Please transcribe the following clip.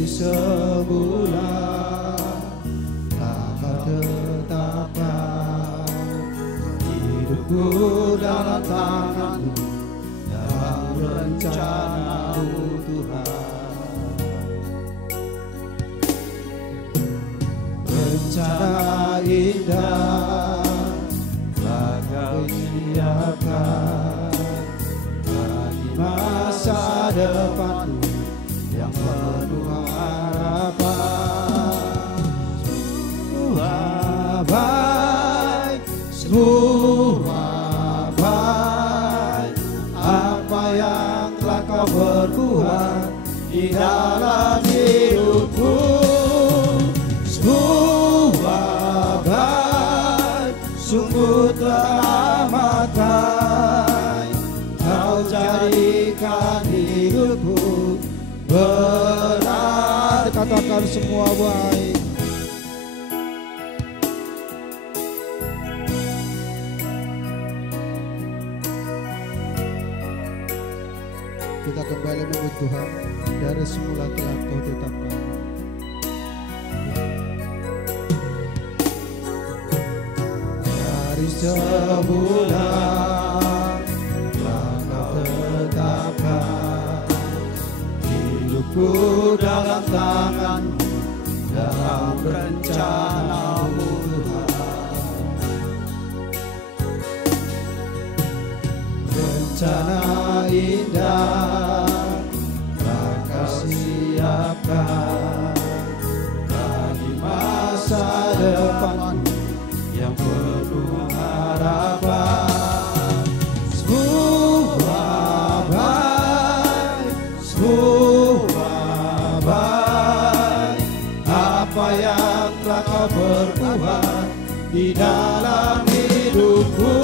dari semula tak kau tetapkan hidupku dalam tanganmu, dalam rencanamu Tuhan. Rencana indah telah kau siapkan bagi masa depanku yang penuh harapan. Semua baik, semua baik, apa yang telah kau berbuat di dalam hidupku. Semua baik, sungguh teramat baik, kau jadikan hidupku benar. Katakan semua baik. Kita kembali memuji Tuhan, dari semula telah kau tetapkan. Dari semula telah kau tetapkan hidupku dalam tanganmu, dalam rencanamu Tuhan. Rencana indah telah kau siapkan bagi masa depanku yang penuh harapan. Semua baik, semua baik, apa yang telah kau berbuat di dalam hidupku.